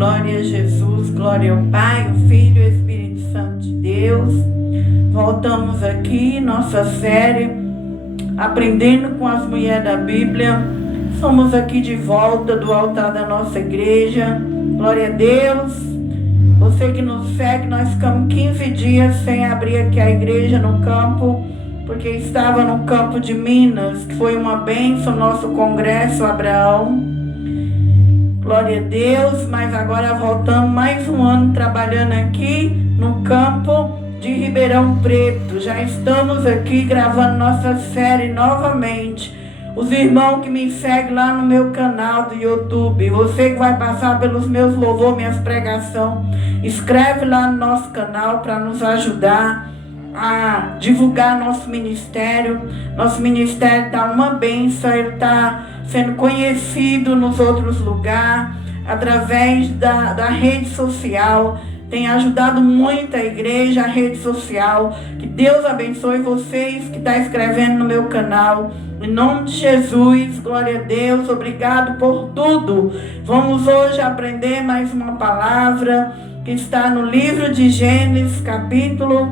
glória a Jesus, glória ao Pai, ao Filho e ao Espírito Santo de Deus. Voltamos aqui, nossa série, aprendendo com as mulheres da Bíblia. Somos aqui de volta do altar da nossa igreja, glória a Deus. Você que nos segue, nós ficamos 15 dias sem abrir aqui a igreja no campo, porque estava no campo de Minas, que foi uma bênção, nosso congresso Abraão. Glória a Deus, mas agora voltamos mais um ano trabalhando aqui no campo de Ribeirão Preto. Já estamos aqui gravando nossa série novamente. Os irmãos que me seguem lá no meu canal do YouTube, você que vai passar pelos meus louvores, minhas pregações, escreve lá no nosso canal para nos ajudar a divulgar nosso ministério. Nosso ministério está uma bênção, ele está sendo conhecido nos outros lugares, através da rede social. Tem ajudado muito a igreja, a rede social. Que Deus abençoe vocês que estão escrevendo no meu canal. Em nome de Jesus, glória a Deus, obrigado por tudo. Vamos hoje aprender mais uma palavra que está no livro de Gênesis, capítulo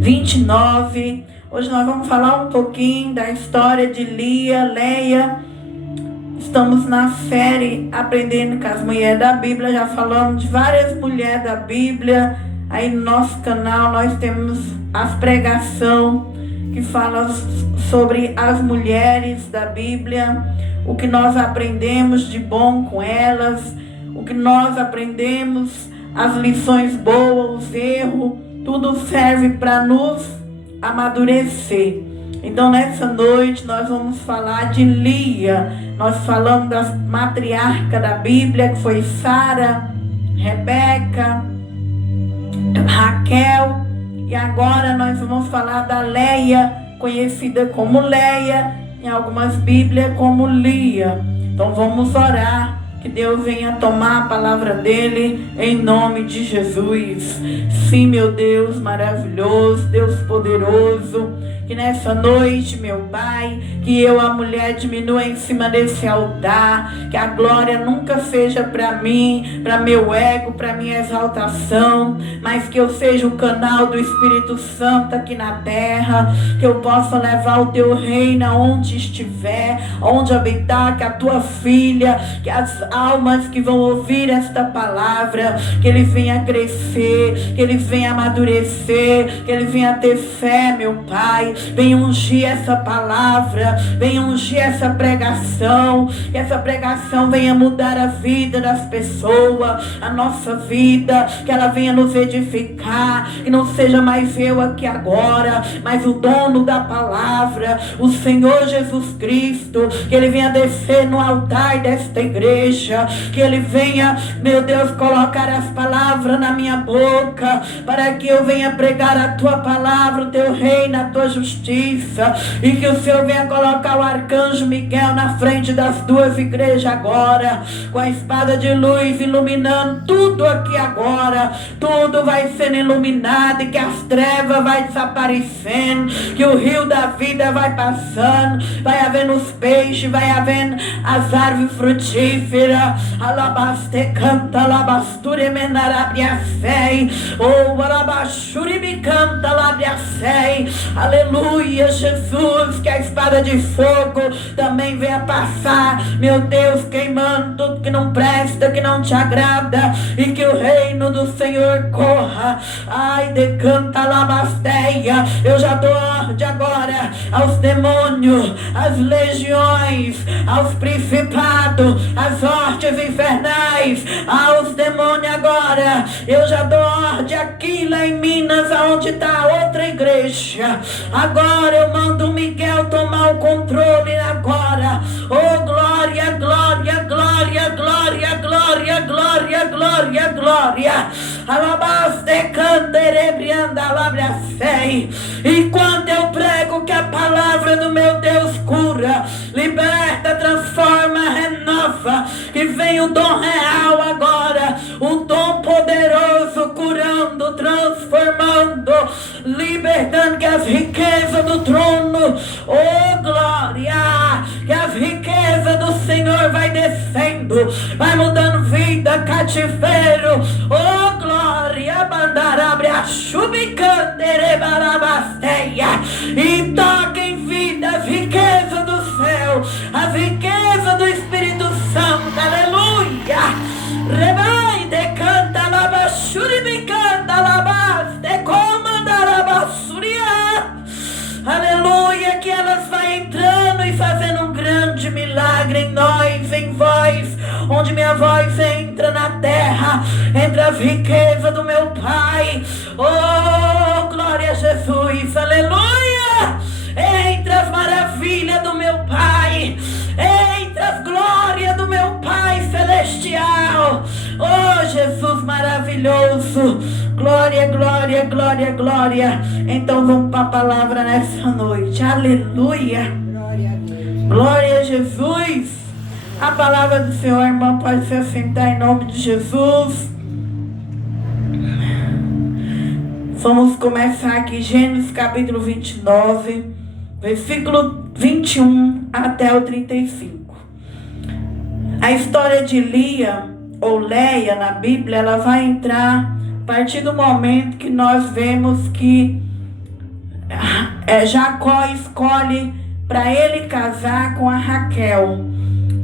29. Hoje nós vamos falar um pouquinho da história de Leia. Estamos na série Aprendendo com as Mulheres da Bíblia. Já falamos de várias mulheres da Bíblia. Aí no nosso canal nós temos as pregações que falam sobre as mulheres da Bíblia, o que nós aprendemos de bom com elas, o que nós aprendemos, as lições boas, os erros, tudo serve para nos amadurecer. Então nessa noite nós vamos falar de Lia. Nós falamos das matriarcas da Bíblia, que foi Sara, Rebeca, Raquel. E agora nós vamos falar da Leia, conhecida como Leia, em algumas Bíblias como Lia. Então vamos orar, que Deus venha tomar a palavra dele, em nome de Jesus. Sim, meu Deus maravilhoso, Deus poderoso, que nessa noite, meu Pai, que eu, a mulher, diminua em cima desse altar, que a glória nunca seja para mim, para meu ego, para minha exaltação, mas que eu seja o canal do Espírito Santo aqui na terra, que eu possa levar o teu reino aonde estiver, onde habitar, que a tua filha, que as almas que vão ouvir esta palavra, que ele venha crescer, que ele venha amadurecer, que ele venha ter fé, meu Pai. Venha ungir essa palavra, venha ungir essa pregação, que essa pregação venha mudar a vida das pessoas, a nossa vida, que ela venha nos edificar, que não seja mais eu aqui agora, mas o dono da palavra, o Senhor Jesus Cristo, que ele venha descer no altar desta igreja, que ele venha, meu Deus, colocar as palavras na minha boca, para que eu venha pregar a tua palavra, o teu reino, a tua justiça, e que o Senhor venha colocar o arcanjo Miguel na frente das duas igrejas agora, com a espada de luz iluminando tudo aqui agora. Tudo vai sendo iluminado, e que as trevas vai desaparecendo, que o rio da vida vai passando, vai havendo os peixes, vai havendo as árvores frutíferas. Alabaste canta, alabasture menarabriacei, ou alabashure me canta, alabriacei. Aleluia, Jesus, que a espada de fogo também venha passar, meu Deus, queimando tudo que não presta, que não te agrada, e que o reino do Senhor corra. Ai, decanta labasteia. Eu já dou ordem agora aos demônios, às legiões, aos principados, às hortes infernais, aos demônios agora. Eu já dou ordem aqui lá em Minas, aonde está a outra igreja. Agora eu mando o Miguel tomar o controle agora. Oh, glória, glória, glória, glória, glória, glória, glória, glória. Alabaste canderebrianda alabracei. E quando eu prego que a palavra do meu Deus cura, liberta, transforma, renova, que vem o dom real agora, o dom poderoso, curando, transformando, libertando, que as riquezas do trono, oh glória, que as riquezas do Senhor vai descendo, fugindo, vai mudando vida, cativeiro. Oh, glória, bandarabra, chubicandere, barabasteia. E toca em vida as riquezas do céu, as riquezas do Espírito Santo, aleluia. Rebai, decanta, labachuri, bicanta, labas, decomandarabassuria. Aleluia, que elas vão entrando e fazendo um grande milagre em nós, em vós, onde minha voz entra na terra, entra as riquezas do meu Pai. Oh, glória a Jesus, aleluia. Entra as maravilhas do meu Pai, entra as glórias do meu Pai celestial. Oh, Jesus maravilhoso. Glória, glória, glória, glória. Então vamos para a palavra nessa noite. Aleluia. Glória a Deus. Glória a Jesus. A palavra do Senhor, irmão, pode se assentar em nome de Jesus. Vamos começar aqui, Gênesis capítulo 29, versículo 21 até o 35. A história de Lia, ou Leia na Bíblia, ela vai entrar a partir do momento que nós vemos que Jacó escolhe para ele casar com a Raquel.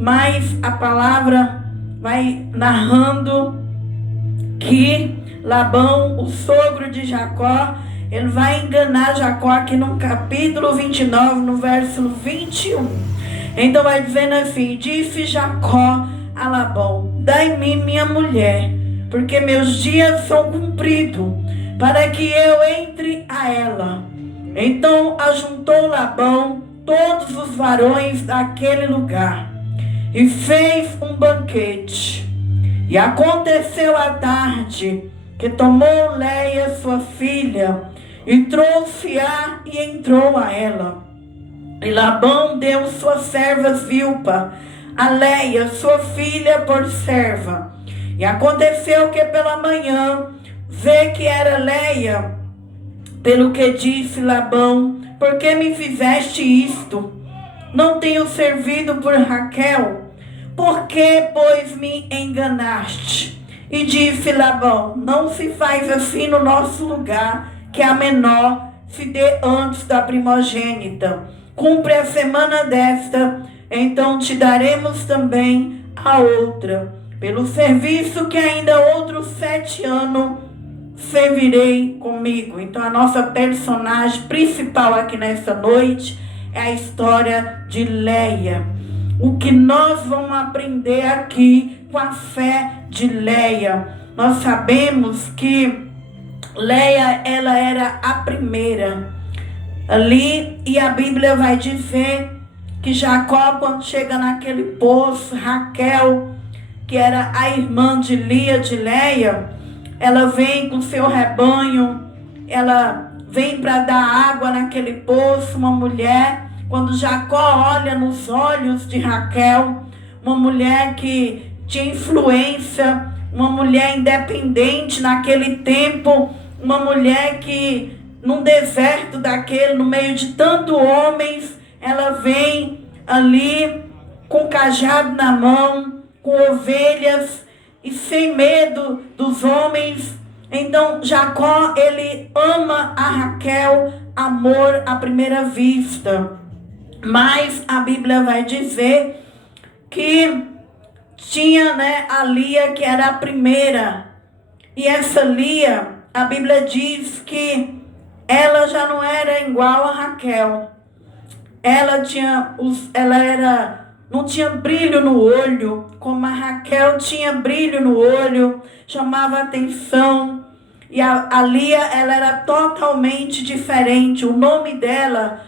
Mas a palavra vai narrando que Labão, o sogro de Jacó, ele vai enganar Jacó aqui no capítulo 29, no verso 21. Então vai dizendo assim: disse Jacó a Labão: dai-me minha mulher, porque meus dias são cumpridos, para que eu entre a ela. Então ajuntou Labão todos os varões daquele lugar e fez um banquete. E aconteceu à tarde que tomou Leia sua filha e trouxe-a e entrou a ela. E Labão deu sua serva Zilpa a Leia sua filha por serva. E aconteceu que pela manhã vê que era Leia, pelo que disse Labão: por que me fizeste isto? Não tenho servido por Raquel? Por que, pois, me enganaste? E disse Labão: não se faz assim no nosso lugar, que a menor se dê antes da primogênita. Cumpre a semana desta, então te daremos também a outra. Pelo serviço que ainda outros 7 anos servirei comigo. Então a nossa personagem principal aqui nessa noite é a história de Leia. O que nós vamos aprender aqui com a fé de Leia? Nós sabemos que Leia, ela era a primeira ali, e a Bíblia vai dizer que Jacó, quando chega naquele poço, Raquel, que era a irmã de Lia, de Leia, ela vem com seu rebanho, ela vem para dar água naquele poço. Uma mulher, quando Jacó olha nos olhos de Raquel, uma mulher que tinha influência, uma mulher independente naquele tempo, uma mulher que num deserto daquele, no meio de tantos homens, ela vem ali com cajado na mão, com ovelhas e sem medo dos homens. Então Jacó, ele ama a Raquel, amor à primeira vista. Mas a Bíblia vai dizer que tinha, a Lia, que era a primeira. E essa Lia, a Bíblia diz que ela já não era igual a Raquel. Não tinha brilho no olho, como a Raquel tinha brilho no olho, chamava atenção. E a Lia, ela era totalmente diferente. O nome dela,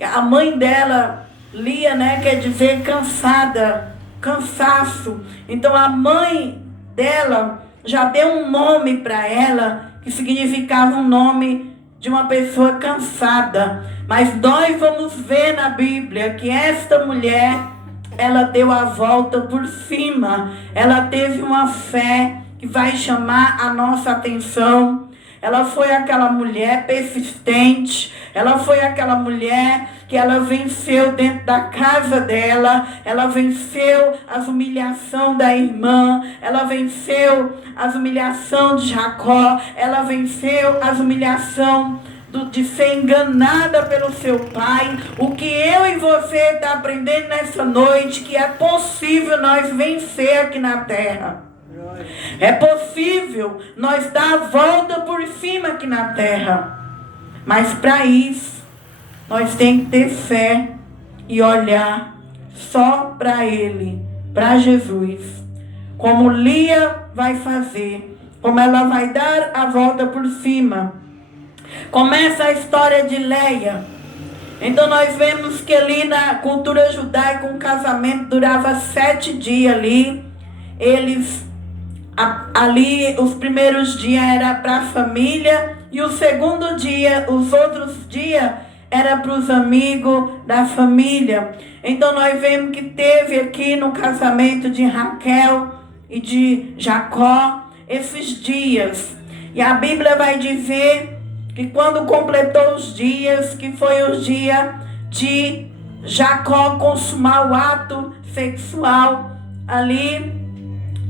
a mãe dela, Lia, quer dizer cansada, cansaço. Então a mãe dela já deu um nome para ela, que significava um nome de uma pessoa cansada. Mas nós vamos ver na Bíblia que esta mulher, ela deu a volta por cima. Ela teve uma fé que vai chamar a nossa atenção. ela foi aquela mulher persistente, ela foi aquela mulher que ela venceu dentro da casa dela, ela venceu as humilhações da irmã, ela venceu as humilhações de Jacó, ela venceu as humilhações de ser enganada pelo seu pai. O que eu e você está aprendendo nessa noite, que é possível nós vencer aqui na terra. É possível nós dar a volta por cima aqui na terra. Mas para isso, nós temos que ter fé e olhar só para Ele, para Jesus. Como Lia vai fazer, como ela vai dar a volta por cima. Começa a história de Leia. Então nós vemos que ali na cultura judaica um casamento durava 7 dias ali. Ali os primeiros dias era para a família e o segundo dia, os outros dias era para os amigos da família. Então nós vemos que teve aqui no casamento de Raquel e de Jacó esses dias. E a Bíblia vai dizer que quando completou os dias, que foi o dia de Jacó consumar o ato sexual ali,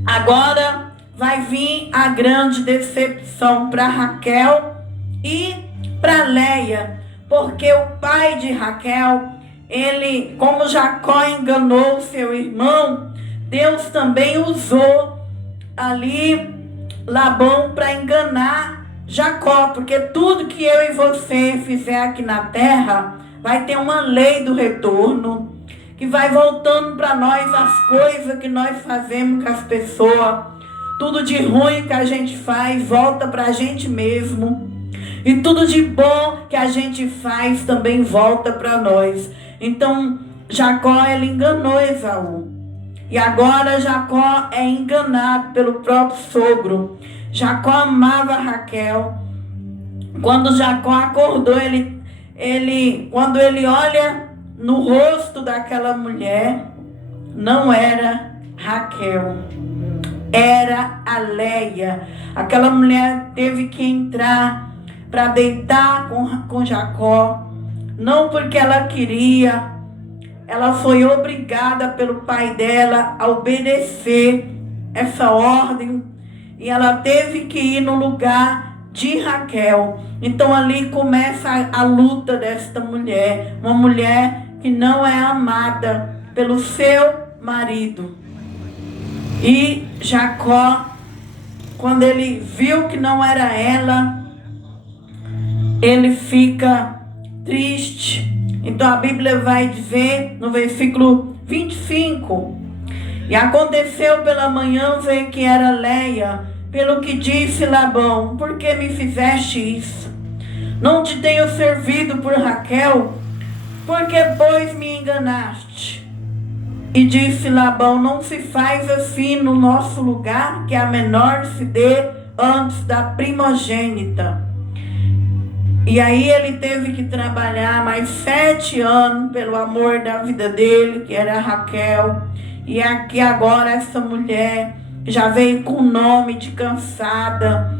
agora vai vir a grande decepção para Raquel e para Leia, porque o pai de Raquel, ele, como Jacó enganou seu irmão, Deus também usou ali Labão para enganar Jacó, porque tudo que eu e você fizer aqui na terra, vai ter uma lei do retorno, que vai voltando para nós as coisas que nós fazemos com as pessoas. Tudo de ruim que a gente faz, volta para a gente mesmo. E tudo de bom que a gente faz, também volta para nós. Então, Jacó, ele enganou Esaú. E agora Jacó é enganado pelo próprio sogro. Jacó amava Raquel. Quando Jacó acordou, quando ele olha no rosto daquela mulher, não era Raquel, era a Leia. Aquela mulher teve que entrar para deitar com Jacó, não porque ela queria, ela foi obrigada pelo pai dela a obedecer essa ordem. E ela teve que ir no lugar de Raquel. Então ali começa a luta desta mulher. Uma mulher que não é amada pelo seu marido. E Jacó, quando ele viu que não era ela, ele fica triste. Então a Bíblia vai dizer no versículo 25. E aconteceu pela manhã ver que era Leia, pelo que disse Labão: por que me fizeste isso? Não te tenho servido por Raquel? Por que, pois, me enganaste? E disse Labão: não se faz assim no nosso lugar, que a menor se dê antes da primogênita. E aí ele teve que trabalhar mais 7 anos pelo amor da vida dele, que era Raquel. E aqui agora essa mulher já veio com o nome de cansada.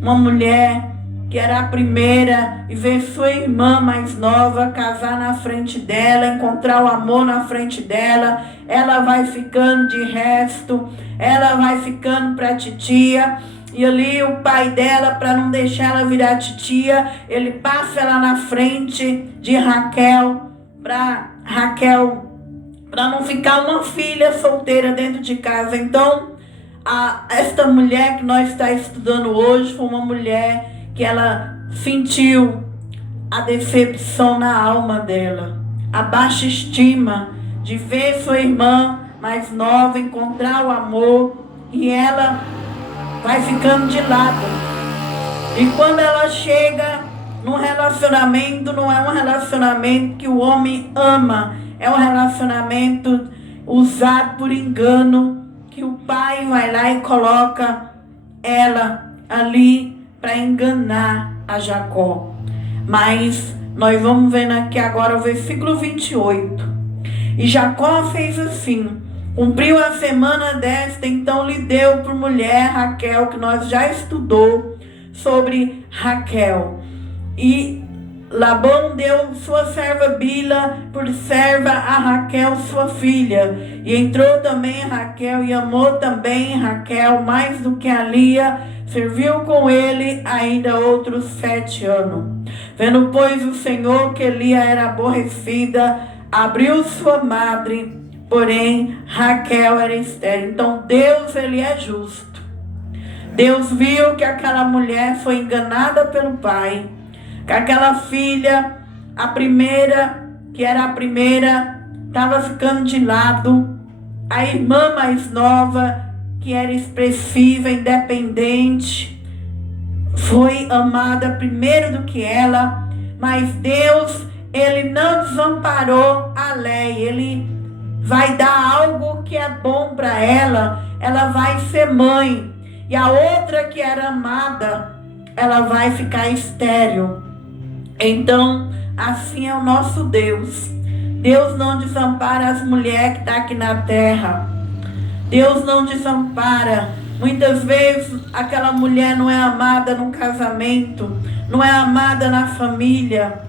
Uma mulher que era a primeira e ver sua irmã mais nova casar na frente dela, encontrar o amor na frente dela. Ela vai ficando de resto, ela vai ficando para titia. E ali o pai dela, para não deixar ela virar titia, ele passa ela na frente de Raquel, para não ficar uma filha solteira dentro de casa. Então, esta mulher que nós está estudando hoje foi uma mulher que ela sentiu a decepção na alma dela, a baixa estima de ver sua irmã mais nova encontrar o amor, e ela vai ficando de lado. E quando ela chega num relacionamento, não é um relacionamento que o homem ama, é um relacionamento usado por engano, que o pai vai lá e coloca ela ali para enganar a Jacó. Mas nós vamos vendo aqui agora o versículo 28. E Jacó fez assim: cumpriu a semana desta, então lhe deu por mulher Raquel, que nós já estudou, sobre Raquel. E Labão deu sua serva Bila por serva a Raquel, sua filha. E entrou também Raquel e amou também Raquel mais do que a Lia. Serviu com ele ainda outros 7 anos. Vendo, pois, o Senhor que Lia era aborrecida, abriu sua madre, porém Raquel era estéril. Então Deus, ele é justo. Deus viu que aquela mulher foi enganada pelo pai, que aquela filha, a primeira, que era a primeira, estava ficando de lado. A irmã mais nova, que era expressiva, independente, foi amada primeiro do que ela. Mas Deus, ele não desamparou a Leia. Ele vai dar algo que é bom para ela. Ela vai ser mãe. E a outra, que era amada, ela vai ficar estéril. Então, assim é o nosso Deus. Deus não desampara as mulheres que estão aqui na terra. Deus não desampara. Muitas vezes aquela mulher não é amada no casamento, não é amada na família,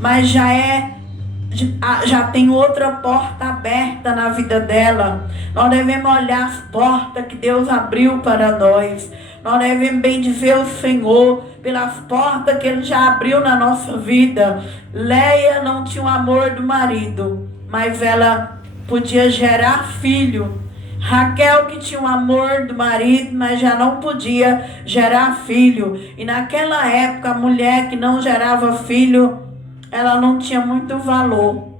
mas já tem outra porta aberta na vida dela. Nós devemos olhar as portas que Deus abriu para nós. Nós devemos bendizer o Senhor pelas portas que Ele já abriu na nossa vida. Leia não tinha o amor do marido, mas ela podia gerar filho. Raquel, que tinha o amor do marido, mas já não podia gerar filho. E naquela época, a mulher que não gerava filho, ela não tinha muito valor.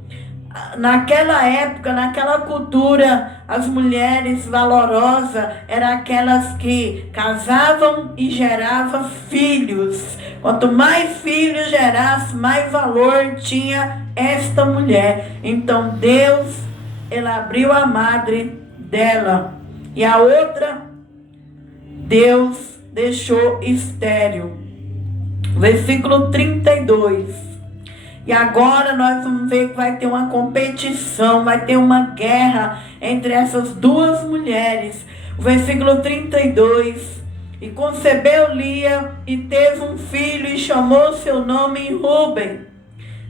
Naquela época, naquela cultura, as mulheres valorosas eram aquelas que casavam e geravam filhos. Quanto mais filhos gerasse, mais valor tinha esta mulher. Então Deus, ele abriu a madre dela. E a outra, Deus deixou estéril. Versículo 32. E agora nós vamos ver que vai ter uma competição, vai ter uma guerra entre essas duas mulheres. O versículo 32. E concebeu Lia e teve um filho e chamou seu nome Ruben,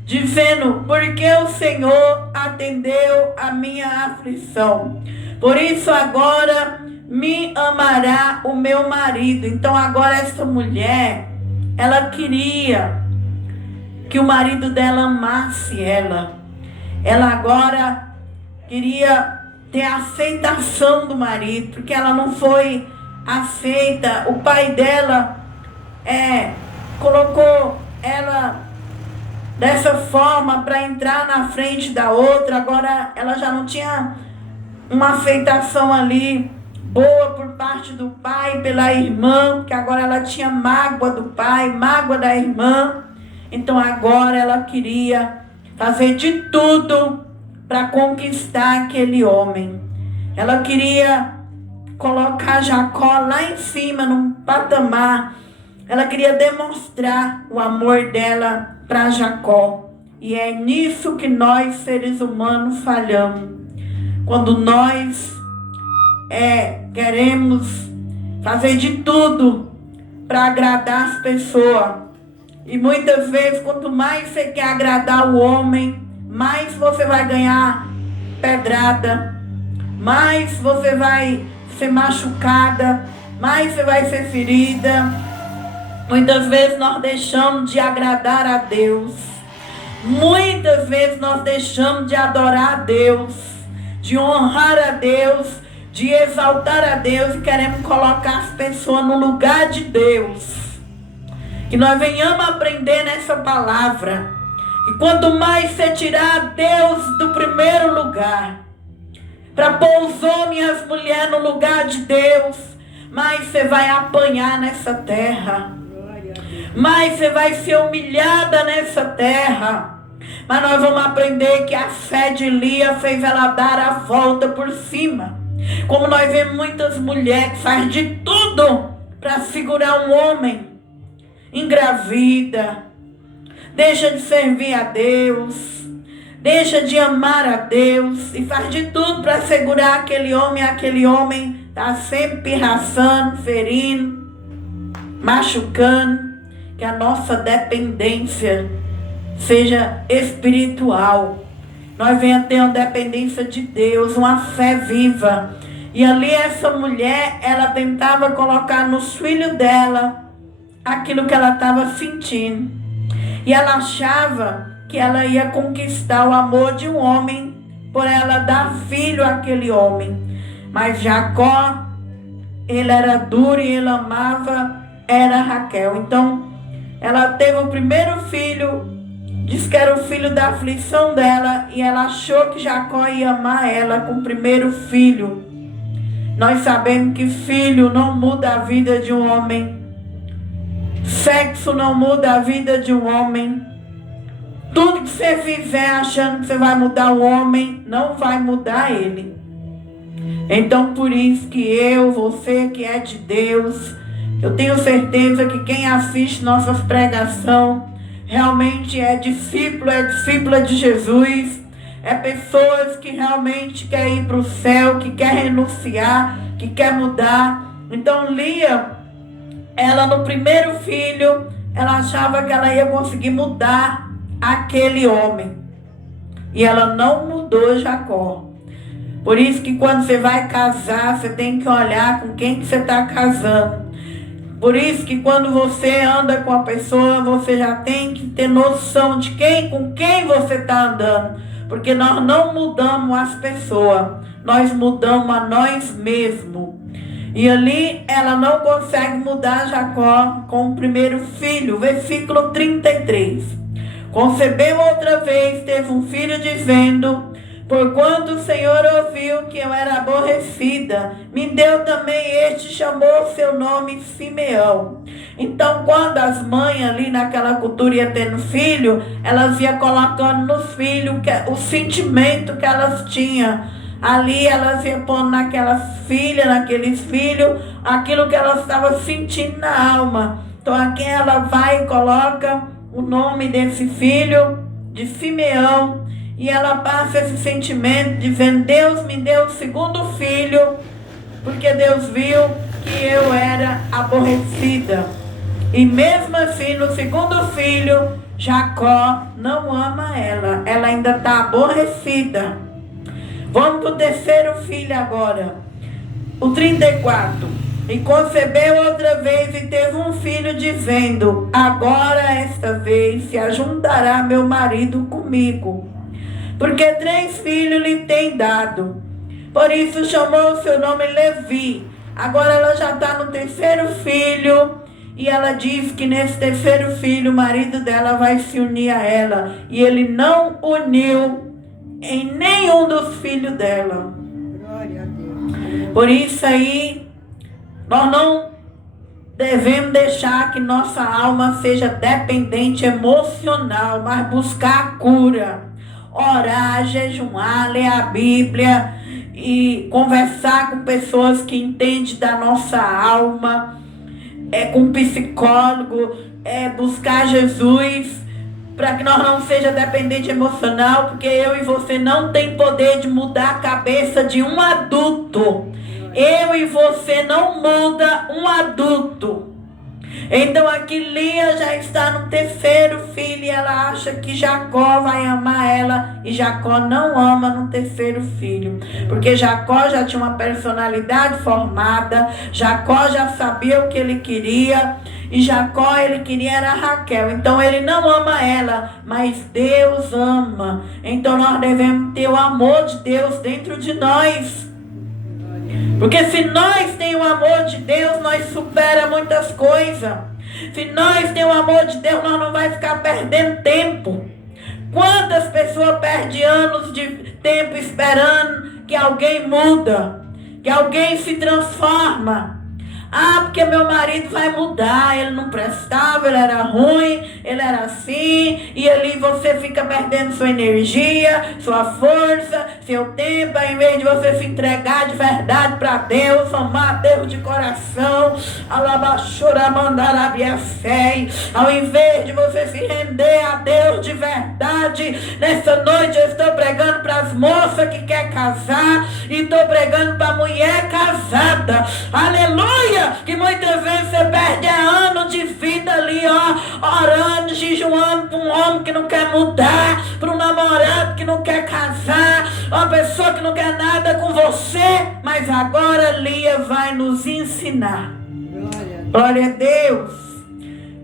dizendo: porque o Senhor atendeu a minha aflição. Por isso agora me amará o meu marido. Então agora essa mulher, ela queria que o marido dela amasse ela. Ela agora queria ter a aceitação do marido, porque ela não foi aceita. O pai dela colocou ela dessa forma para entrar na frente da outra. Agora ela já não tinha uma aceitação ali boa por parte do pai pela irmã, porque agora ela tinha mágoa do pai, mágoa da irmã. Então agora ela queria fazer de tudo para conquistar aquele homem. Ela queria colocar Jacó lá em cima, num patamar. Ela queria demonstrar o amor dela para Jacó. E é nisso que nós, seres humanos, falhamos. Quando nós queremos fazer de tudo para agradar as pessoas. E muitas vezes, quanto mais você quer agradar o homem, mais você vai ganhar pedrada, mais você vai ser machucada, mais você vai ser ferida. Muitas vezes nós deixamos de agradar a Deus. Muitas vezes nós deixamos de adorar a Deus, de honrar a Deus, de exaltar a Deus, e queremos colocar as pessoas no lugar de Deus. Que nós venhamos aprender nessa palavra. E quanto mais você tirar Deus do primeiro lugar, para pôr os homens e as mulheres no lugar de Deus, mais você vai apanhar nessa terra. Mais você vai ser humilhada nessa terra. Mas nós vamos aprender que a fé de Lia fez ela dar a volta por cima. Como nós vemos muitas mulheres que fazem de tudo para segurar um homem. Engravida, deixa de servir a Deus, deixa de amar a Deus e faz de tudo para segurar aquele homem está sempre pirraçando, ferindo. machucando, que a nossa dependência seja espiritual. Nós venhamos ter uma dependência de Deus, uma fé viva. E ali essa mulher, ela tentava colocar nos filhos dela aquilo que ela estava sentindo. E ela achava que ela ia conquistar o amor de um homem por ela dar filho àquele homem. Mas Jacó, ele era duro e ele amava, era Raquel. Então, ela teve o primeiro filho, diz que era o filho da aflição dela, e ela achou que Jacó ia amar ela com o primeiro filho. Nós sabemos que filho não muda a vida de um homem. Sexo não muda a vida de um homem. Tudo que você fizer achando que você vai mudar o homem, não vai mudar ele. Então por isso que você que é de Deus, eu tenho certeza que quem assiste nossas pregações realmente é discípula de Jesus. É pessoas que realmente querem ir para o céu, que quer renunciar, que quer mudar. Então Lia, ela no primeiro filho, ela achava que ela ia conseguir mudar aquele homem. E ela não mudou Jacó. Por isso que quando você vai casar, você tem que olhar com quem que você está casando. Por isso que quando você anda com a pessoa, você já tem que ter noção de com quem você está andando. Porque nós não mudamos as pessoas, nós mudamos a nós mesmos. E ali ela não consegue mudar Jacó com o primeiro filho. Versículo 33. Concebeu outra vez, teve um filho, dizendo: porquanto o Senhor ouviu que eu era aborrecida, me deu também este, chamou seu nome Simeão. Então, quando as mães ali naquela cultura iam tendo filho, elas iam colocando nos filhos o sentimento que elas tinham. Ali elas iam pondo naquelas filhas, naqueles filhos, aquilo que elas estavam sentindo na alma. Então, aqui ela vai e coloca o nome desse filho de Simeão. E ela passa esse sentimento dizendo: Deus me deu o segundo filho, porque Deus viu que eu era aborrecida. E mesmo assim, no segundo filho, Jacó não ama ela. Ela ainda está aborrecida. Vamos para o terceiro filho agora. O 34. E concebeu outra vez e teve um filho, dizendo: agora esta vez se ajuntará meu marido comigo, porque 3 filhos lhe tem dado. Por isso chamou o seu nome Levi. Agora ela já está no terceiro filho. E ela diz que nesse terceiro filho o marido dela vai se unir a ela. E ele não uniu em nenhum dos filhos dela. Glória a Deus. Por isso aí, nós não devemos deixar que nossa alma seja dependente emocional, mas buscar a cura. Orar, jejuar, ler a Bíblia e conversar com pessoas que entendem da nossa alma, com psicólogo, buscar Jesus, para que nós não seja dependente emocional, porque eu e você não tem poder de mudar a cabeça de um adulto. Eu e você não muda um adulto. Então aqui Lia já está no terceiro filho e ela acha que Jacó vai amar ela, e Jacó não ama no terceiro filho, porque Jacó já tinha uma personalidade formada, Jacó já sabia o que ele queria, e Jacó ele queria era Raquel. Então ele não ama ela, mas Deus ama. Então nós devemos ter o amor de Deus dentro de nós. Porque se nós temos o amor de Deus, nós supera muitas coisas. Se nós temos o amor de Deus, nós não vamos ficar perdendo tempo. Quantas pessoas perdem anos de tempo esperando que alguém muda, que alguém se transforma? Ah, porque meu marido vai mudar, ele não prestava, ele era ruim, ele era assim, e ali você fica perdendo sua energia, sua força, seu tempo, ao invés de você se entregar de verdade para Deus, amar Deus de coração, ao invés de você se render a Deus de verdade. Nessa noite eu estou pregando para as moças que querem casar, e estou pregando para a mulher casada, aleluia! Aleluia! Que muitas vezes você perde anos de vida ali, ó, orando, jejuando para um homem que não quer mudar, para um namorado que não quer casar, uma pessoa que não quer nada com você. Mas agora Lia vai nos ensinar. Glória a Deus.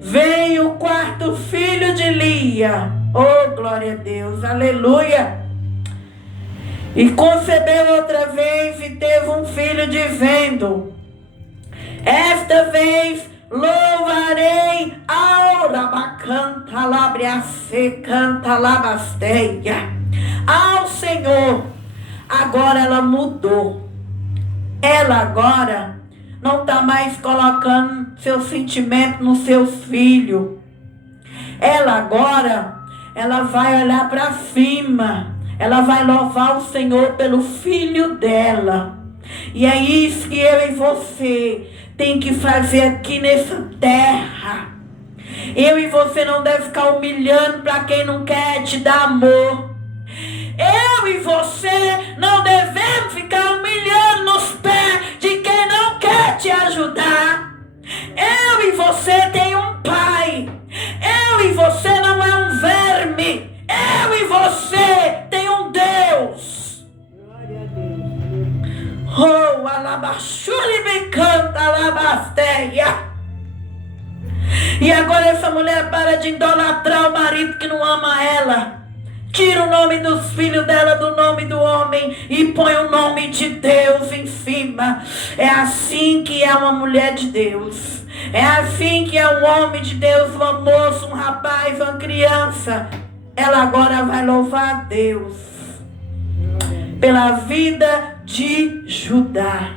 Veio o quarto filho de Lia. Oh, glória a Deus. Aleluia. E concebeu outra vez e teve um filho, dizendo: esta vez louvarei ao Rabacanta Labriace Canta Labasteia ao Senhor. Agora ela mudou. Ela agora não está mais colocando seu sentimento nos seus filhos. Ela agora, ela vai olhar para cima. Ela vai louvar o Senhor pelo filho dela. E é isso que eu e você tem que fazer aqui nessa terra. Eu e você não deve ficar humilhando para quem não quer te dar amor. Eu e você não devemos ficar humilhando nos pés de quem não quer te ajudar. Eu e você tem um pai. Eu e você não é um verme. Eu e você tem um Deus. Glória a Deus. Oh, alabachuri me canta, alabasteia. E agora essa mulher para de idolatrar o marido que não ama ela. Tira o nome dos filhos dela do nome do homem e põe o nome de Deus em cima. É assim que é uma mulher de Deus. É assim que é um homem de Deus, uma moça, um rapaz, uma criança. Ela agora vai louvar a Deus pela vida de Judá.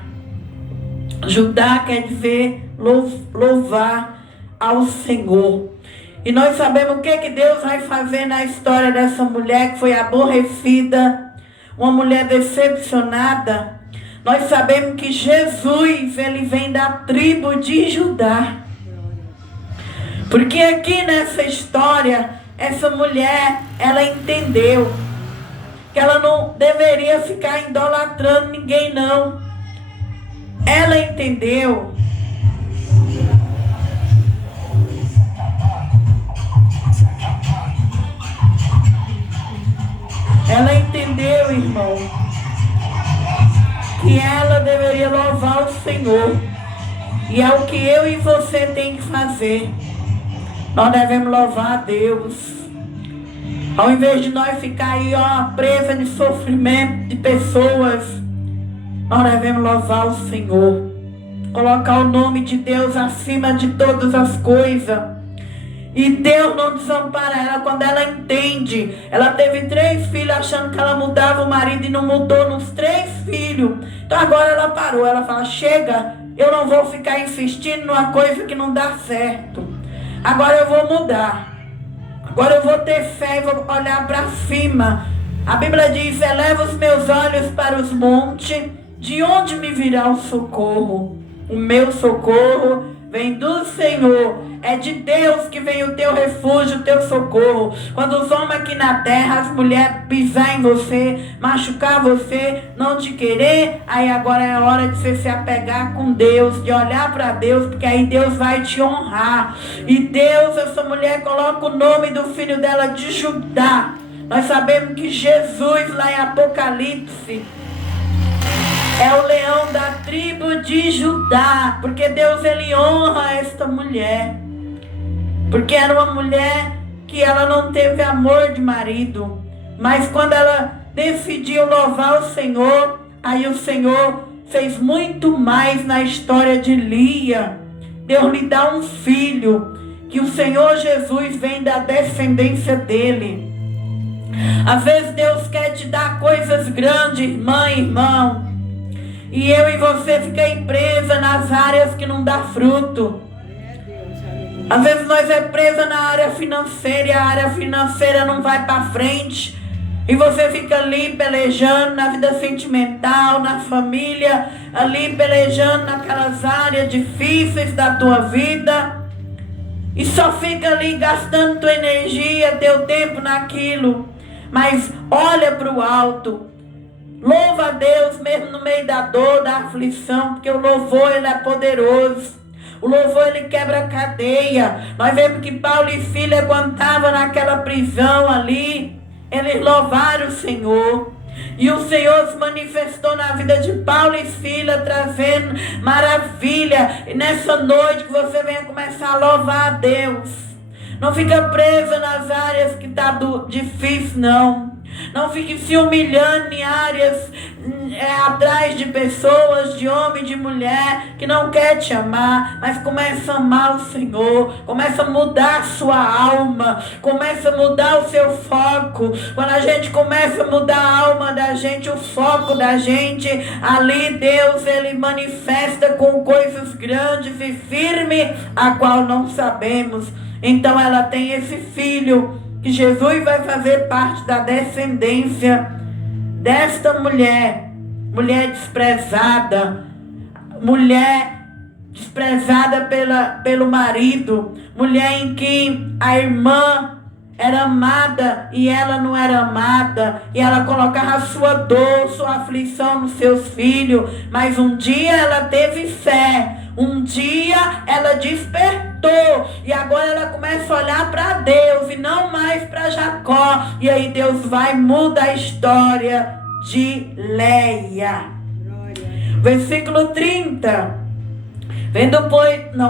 Judá quer dizer louvar ao Senhor. E nós sabemos o que Deus vai fazer na história dessa mulher que foi aborrecida, uma mulher decepcionada. Nós sabemos que Jesus, ele vem da tribo de Judá. Porque aqui nessa história, essa mulher, ela entendeu que ela não deveria ficar idolatrando ninguém, não. Ela entendeu. Ela entendeu, irmão, que ela deveria louvar o Senhor. E é o que eu e você tem que fazer. Nós devemos louvar a Deus. Ao invés de nós ficar aí, presa de sofrimento de pessoas, nós devemos louvar o Senhor. Colocar o nome de Deus acima de todas as coisas. E Deus não desampara ela quando ela entende. Ela teve 3 filhos achando que ela mudava o marido e não mudou nos 3 filhos. Então agora ela parou. Ela fala: chega, eu não vou ficar insistindo numa coisa que não dá certo. Agora eu vou mudar. Agora eu vou ter fé e vou olhar para cima. A Bíblia diz: eleva os meus olhos para os montes. De onde me virá o socorro? O meu socorro vem do Senhor. É de Deus que vem o teu refúgio, o teu socorro. Quando os homens aqui na terra, as mulheres pisar em você, machucar você, não te querer, aí agora é a hora de você se apegar com Deus, de olhar para Deus, porque aí Deus vai te honrar. E Deus, essa mulher coloca o nome do filho dela de Judá. Nós sabemos que Jesus, lá em Apocalipse, é o leão da tribo de Judá, porque Deus, ele honra esta mulher. Porque era uma mulher que ela não teve amor de marido. Mas quando ela decidiu louvar o Senhor, aí o Senhor fez muito mais na história de Lia. Deus lhe dá um filho, que o Senhor Jesus vem da descendência dele. Às vezes Deus quer te dar coisas grandes, irmã e irmão. E eu e você fica presa nas áreas que não dá fruto. Às vezes nós é presa na área financeira e a área financeira não vai para frente. E você fica ali pelejando na vida sentimental, na família, ali pelejando naquelas áreas difíceis da tua vida. E só fica ali gastando tua energia, teu tempo naquilo. Mas olha para o alto. Louva a Deus mesmo no meio da dor, da aflição, porque o louvor ele é poderoso. O louvor ele quebra a cadeia. Nós vemos que Paulo e Sílas, quando estavam naquela prisão ali, eles louvaram o Senhor. E o Senhor se manifestou na vida de Paulo e Sílas, trazendo maravilha. E nessa noite que você venha começar a louvar a Deus. Não fica presa nas áreas que está difícil, não. Não fique se humilhando em áreas atrás de pessoas, de homem, de mulher que não quer te amar, mas começa a amar o Senhor, começa a mudar a sua alma, começa a mudar o seu foco. Quando a gente começa a mudar a alma da gente, o foco da gente, ali Deus ele manifesta com coisas grandes e firmes, a qual não sabemos. Então ela tem esse filho que Jesus vai fazer parte da descendência desta mulher, mulher desprezada pelo marido, mulher em que a irmã era amada e ela não era amada, e ela colocava a sua dor, sua aflição nos seus filhos, mas um dia ela teve fé, um dia ela despertou, e agora ela começa a olhar para Deus e não mais para Jacó, e aí Deus vai mudar a história de Leia. Versículo 30.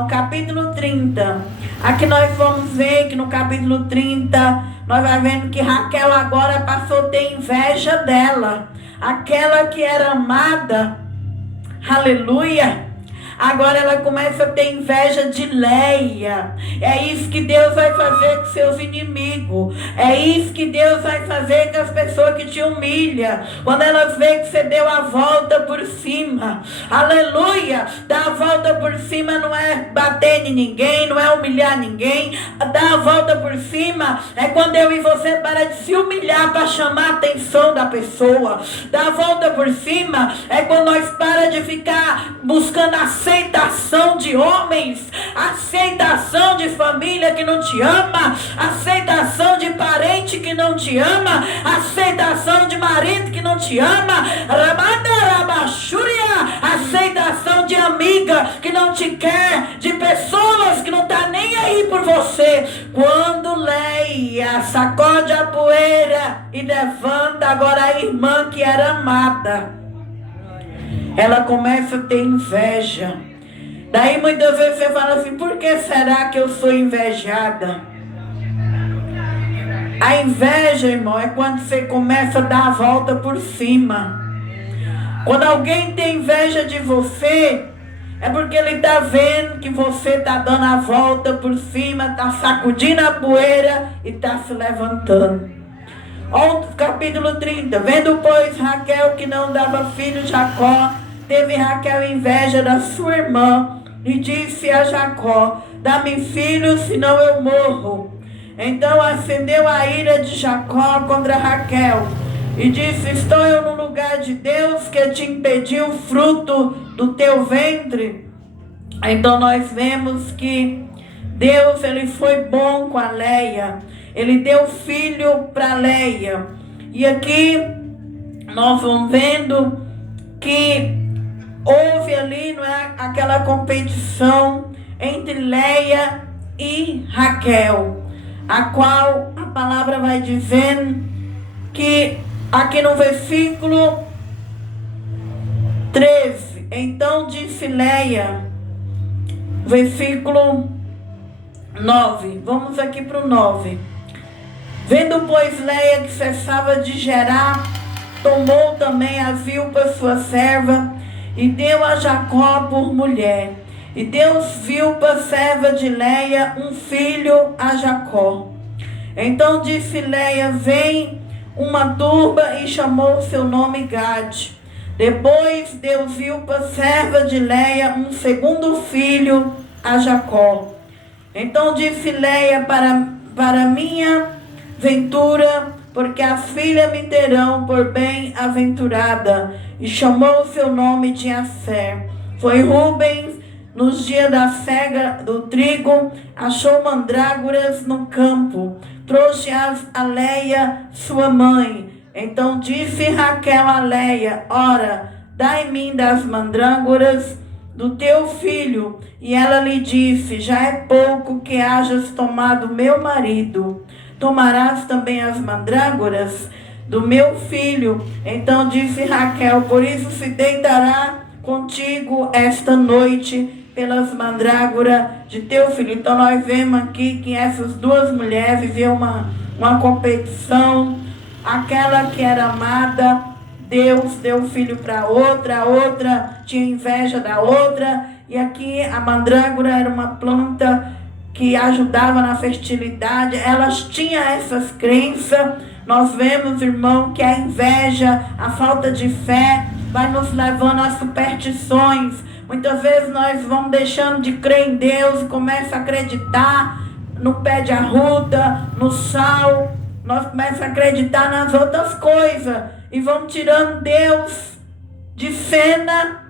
Capítulo 30. Aqui nós vamos ver que no capítulo 30, nós vamos vendo que Raquel agora passou a ter inveja dela. Aquela que era amada, aleluia, agora ela começa a ter inveja de Leia. É isso que Deus vai fazer com seus inimigos. É isso que Deus vai fazer com as pessoas que te humilham. Quando elas veem que você deu a volta por cima. Aleluia. Dar a volta por cima não é bater em ninguém, não é humilhar ninguém. Dar a volta por cima é quando eu e você para de se humilhar para chamar a atenção da pessoa. Dar a volta por cima é quando nós para de ficar buscando aceitação de homens, aceitação de família que não te ama, aceitação de parente que não te ama, aceitação de marido que não te ama, aceitação de amiga que não te quer, de pessoas que não tá nem aí por você. Quando Leia sacode a poeira e levanta agora a irmã que era amada, ela começa a ter inveja. Daí muitas vezes você fala assim: por que será que eu sou invejada? A inveja, irmão, é quando você começa a dar a volta por cima. Quando alguém tem inveja de você, é porque ele está vendo que você está dando a volta por cima, está sacudindo a poeira e está se levantando. Olha o capítulo 30. Vendo, pois, Raquel que não dava filho Jacó, teve Raquel inveja da sua irmã e disse a Jacó: dá-me filho, senão eu morro. Então acendeu a ira de Jacó contra Raquel e disse: estou eu no lugar de Deus que te impediu o fruto do teu ventre? Então nós vemos que Deus ele foi bom com a Leia. Ele deu filho para Leia. E aqui nós vamos vendo que houve ali, não é, aquela competição entre Leia e Raquel, a qual a palavra vai dizendo que aqui no versículo 13, então disse Leia, versículo 9, vamos aqui para o 9. Vendo, pois, Leia que cessava de gerar, tomou também a Zilpa sua serva e deu a Jacó por mulher. E deu Zilpa, serva de Leia, um filho a Jacó. Então disse Leia: vem uma turba, e chamou seu nome Gade. Depois deu Zilpa, serva de Leia, um segundo filho a Jacó. Então disse Leia: para minha ventura, porque as filhas me terão por bem-aventurada. E chamou seu nome de Asser. Foi Rubens, nos dias da cega do trigo, achou mandrágoras no campo. Trouxe-as a Leia, sua mãe. Então disse Raquel a Léia: ora, dai-me das mandrágoras do teu filho. E ela lhe disse: já é pouco que hajas tomado meu marido. Tomarás também as mandrágoras do meu filho. Então disse Raquel: por isso se deitará contigo esta noite pelas mandrágoras de teu filho. Então nós vemos aqui que essas duas mulheres viviam uma competição. Aquela que era amada, Deus deu o filho para outra, a outra tinha inveja da outra. E aqui a mandrágora era uma planta que ajudava na fertilidade. Elas tinham essas crenças. Nós vemos, irmão, que a inveja, a falta de fé vai nos levando a superstições. Muitas vezes nós vamos deixando de crer em Deus e começa a acreditar no pé de arruda, no sal. Nós começamos a acreditar nas outras coisas e vamos tirando Deus de cena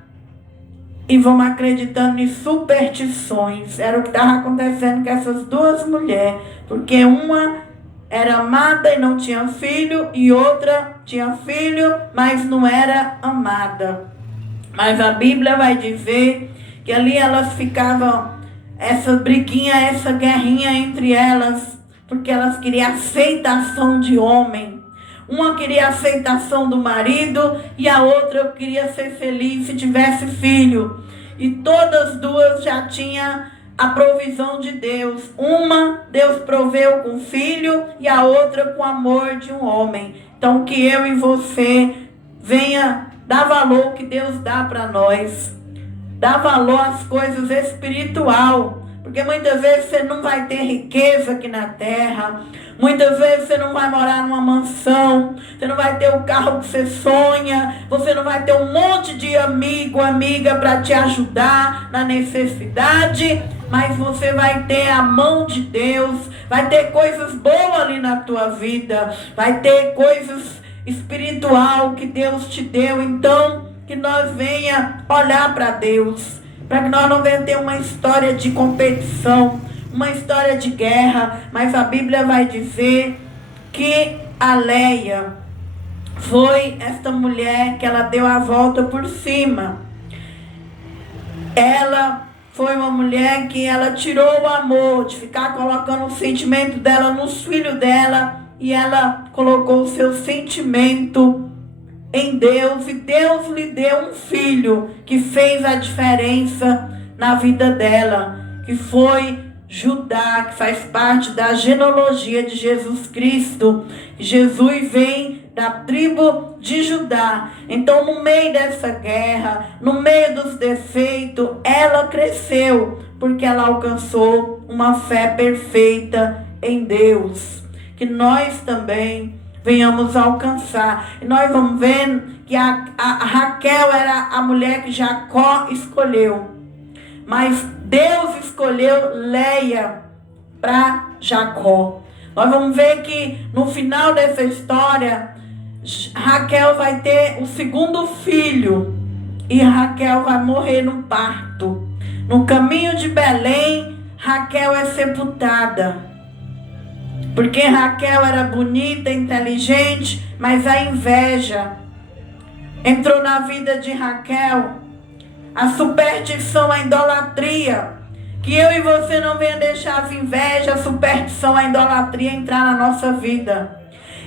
e vamos acreditando em superstições. Era o que estava acontecendo com essas duas mulheres, porque uma era amada e não tinha filho, e outra tinha filho, mas não era amada. Mas a Bíblia vai dizer que ali elas ficavam, essa briguinha, essa guerrinha entre elas, porque elas queriam aceitação de homem. Uma queria aceitação do marido e a outra queria ser feliz se tivesse filho. E todas duas já tinham a provisão de Deus. Uma, Deus proveu com filho, e a outra com amor de um homem. Então que eu e você venha dar valor que Deus dá para nós. Dar valor às coisas espirituais. Porque muitas vezes você não vai ter riqueza aqui na terra. Muitas vezes você não vai morar numa mansão. Você não vai ter o carro que você sonha. Você não vai ter um monte de amigo, amiga para te ajudar na necessidade. Mas você vai ter a mão de Deus. Vai ter coisas boas ali na tua vida. Vai ter coisas espiritual que Deus te deu. Então, que nós venha olhar para Deus. Para que nós não venhamos ter uma história de competição, uma história de guerra. Mas a Bíblia vai dizer que a Léia foi esta mulher que ela deu a volta por cima. Ela foi uma mulher que ela tirou o amor de ficar colocando o sentimento dela nos filhos dela, e ela colocou o seu sentimento em Deus, e Deus lhe deu um filho que fez a diferença na vida dela, que foi Judá, que faz parte da genealogia de Jesus Cristo. Jesus vem da tribo de Judá. Então, no meio dessa guerra, no meio dos defeitos, ela cresceu, porque ela alcançou uma fé perfeita em Deus. Que nós também venhamos alcançar. E nós vamos ver que a Raquel era a mulher que Jacó escolheu. Mas Deus escolheu Léia para Jacó. Nós vamos ver que no final dessa história, Raquel vai ter o segundo filho. E Raquel vai morrer no parto. No caminho de Belém, Raquel é sepultada. Porque Raquel era bonita, inteligente, mas a inveja entrou na vida de Raquel. A superstição, a idolatria. Que eu e você não venha deixar as invejas, a superstição, a idolatria entrar na nossa vida.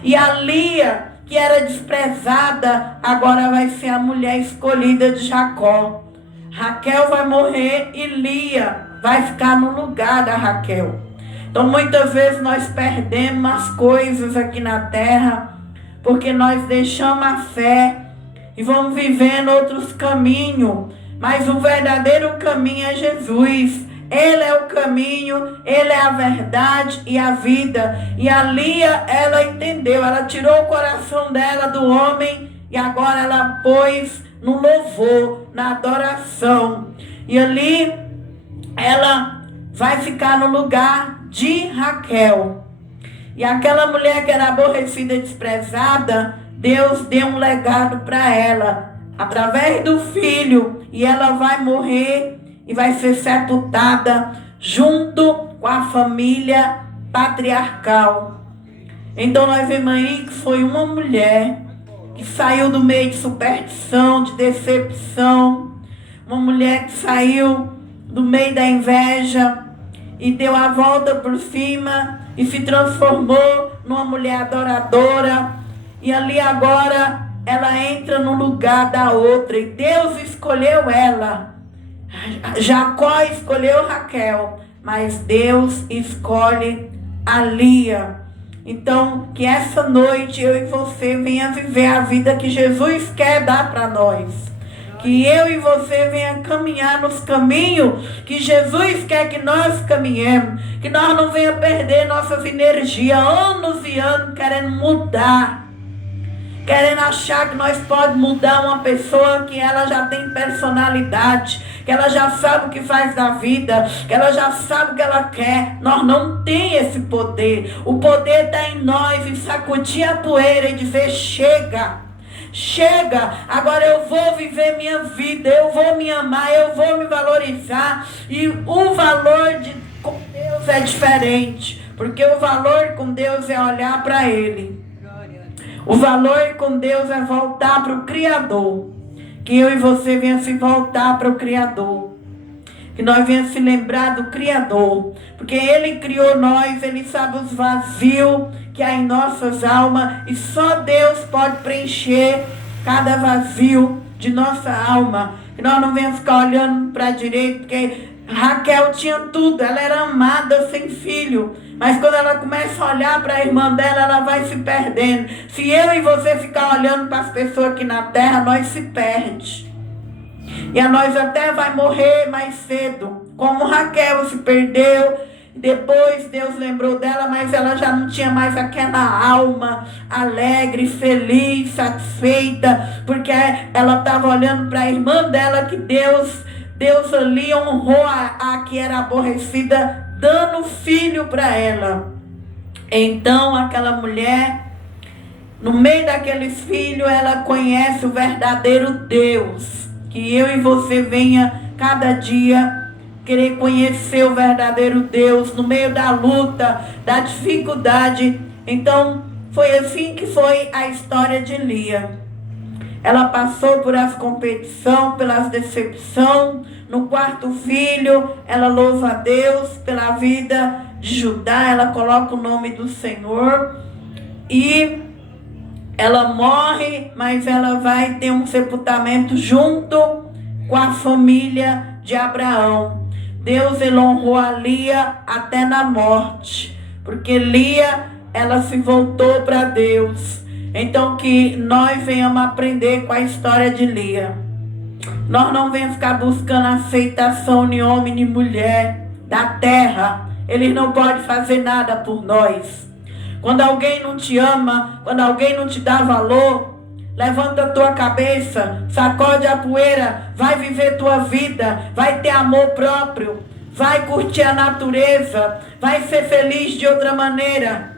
E a Lia, que era desprezada, agora vai ser a mulher escolhida de Jacó. Raquel vai morrer e Lia vai ficar no lugar da Raquel. Então muitas vezes nós perdemos as coisas aqui na terra, porque nós deixamos a fé e vamos vivendo outros caminhos. Mas o verdadeiro caminho é Jesus. Ele é o caminho, Ele é a verdade e a vida. E a Lia, ela entendeu, ela tirou o coração dela do homem e agora ela pôs no louvor, na adoração. E ali ela vai ficar no lugar de Raquel. E aquela mulher que era aborrecida e desprezada, Deus deu um legado para ela, através do filho, e ela vai morrer e vai ser sepultada junto com a família patriarcal. Então nós vemos aí que foi uma mulher que saiu do meio de superstição, de decepção. Uma mulher que saiu do meio da inveja e deu a volta por cima e se transformou numa mulher adoradora. E ali agora ela entra no lugar da outra. E Deus escolheu ela. Jacó escolheu Raquel, mas Deus escolhe a Lia. Então, que essa noite eu e você venha viver a vida que Jesus quer dar para nós. Que eu e você venha caminhar nos caminhos que Jesus quer que nós caminhemos. Que nós não venha perder nossas energias, anos e anos, querendo mudar. Querendo achar que nós podemos mudar uma pessoa que ela já tem personalidade, que ela já sabe o que faz da vida, que ela já sabe o que ela quer. Nós não temos esse poder. O poder está em nós, em sacudir a poeira e dizer: chega, chega, agora eu vou viver minha vida, eu vou me amar, eu vou me valorizar. E o valor com Deus é diferente, porque o valor com Deus é olhar para Ele. O valor com Deus é voltar para o Criador. Que eu e você venha se voltar para o Criador. Que nós venhamos se lembrar do Criador. Porque Ele criou nós, Ele sabe os vazios que há em nossas almas. E só Deus pode preencher cada vazio de nossa alma. Que nós não venhamos ficar olhando para a direita, porque Raquel tinha tudo, ela era amada sem filho. Mas quando ela começa a olhar para a irmã dela, ela vai se perdendo. Se eu e você ficar olhando para as pessoas aqui na terra, nós se perde. E a nós até vai morrer mais cedo. Como Raquel se perdeu, depois Deus lembrou dela, mas ela já não tinha mais aquela alma alegre, feliz, satisfeita, porque ela estava olhando para a irmã dela que Deus ali honrou a que era aborrecida, dando filho para ela. Então aquela mulher, no meio daqueles filhos, ela conhece o verdadeiro Deus. Que eu e você venha cada dia querer conhecer o verdadeiro Deus no meio da luta, da dificuldade. Então foi assim que foi a história de Lia. Ela passou por as competições, pelas decepções. No quarto filho, ela louva a Deus pela vida de Judá. Ela coloca o nome do Senhor. E ela morre, mas ela vai ter um sepultamento junto com a família de Abraão. Deus, ele honrou a Lia até na morte. Porque Lia, ela se voltou para Deus. Então que nós venhamos aprender com a história de Lia. Nós não venhamos ficar buscando aceitação de homem nem mulher da terra. Eles não podem fazer nada por nós. Quando alguém não te ama, quando alguém não te dá valor, levanta a tua cabeça, sacode a poeira, vai viver tua vida, vai ter amor próprio, vai curtir a natureza, vai ser feliz de outra maneira.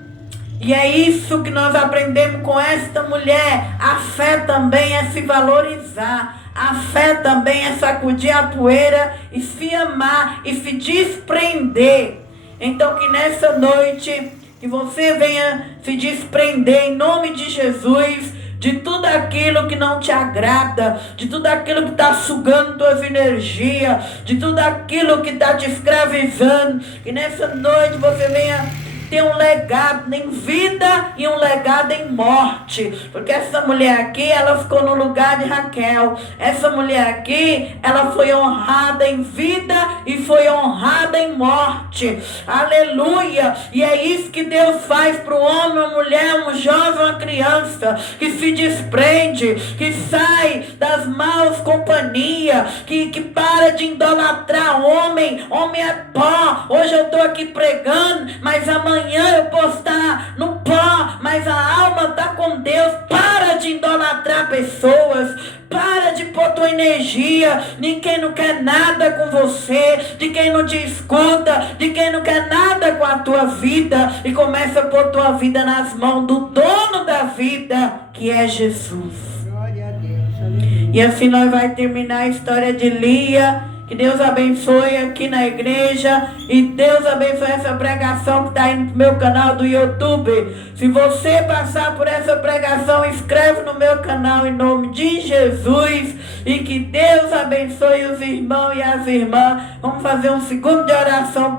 E é isso que nós aprendemos com esta mulher. A fé também é se valorizar. A fé também é sacudir a poeira e se amar e se desprender. Então que nessa noite, que você venha se desprender em nome de Jesus, de tudo aquilo que não te agrada, de tudo aquilo que está sugando tuas energias, de tudo aquilo que está te escravizando. Que nessa noite você venha ter um legado em vida e um legado em morte. Porque essa mulher aqui, ela ficou no lugar de Raquel. Essa mulher aqui, ela foi honrada em vida e foi honrada em morte. Aleluia! E é isso que Deus faz para o homem, uma mulher, um jovem, uma criança, que se desprende, que sai das maus companhias, que para de idolatrar homem. Homem é pó. Hoje eu estou aqui pregando, mas amanhã eu posso estar no pó, mas a alma está com Deus. Para de idolatrar pessoas, para de pôr tua energia de quem não quer nada com você, de quem não te escuta, de quem não quer nada com a tua vida, e começa a pôr tua vida nas mãos do dono da vida, que é Jesus. Glória a Deus. Aleluia. E assim nós vamos terminar a história de Lia. Que Deus abençoe aqui na igreja. E Deus abençoe essa pregação que está indo pro meu canal do YouTube. Se você passar por essa pregação, inscreve no meu canal em nome de Jesus. E que Deus abençoe os irmãos e as irmãs. Vamos fazer um segundo de oração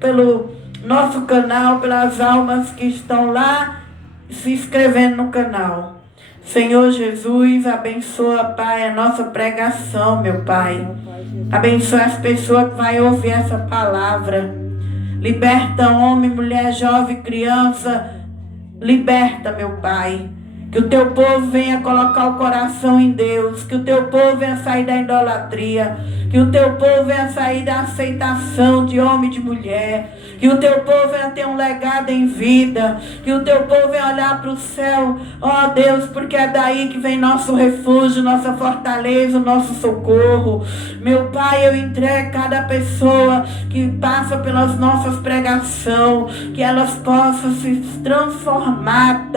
pelo nosso canal, pelas almas que estão lá se inscrevendo no canal. Senhor Jesus, abençoa, Pai, a nossa pregação, meu Pai. Abençoa as pessoas que vão ouvir essa palavra. Liberta homem, mulher, jovem, criança. Liberta, meu Pai. Que o teu povo venha colocar o coração em Deus. Que o teu povo venha sair da idolatria. Que o teu povo venha sair da aceitação de homem e de mulher. Que o teu povo venha ter um legado em vida. Que o teu povo venha olhar para o céu. Ó Deus, porque é daí que vem nosso refúgio, nossa fortaleza, nosso socorro. Meu Pai, eu entrego cada pessoa que passa pelas nossas pregações. Que elas possam se transformar,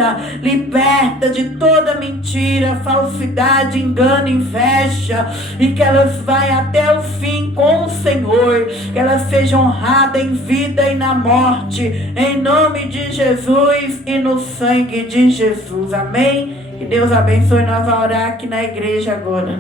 liberta de toda mentira, falsidade, engano, inveja, e que elas vão até o fim com o Senhor, que elas sejam honradas em vida e na morte, em nome de Jesus e no sangue de Jesus, amém? Que Deus abençoe. Nós vamos orar aqui na igreja agora.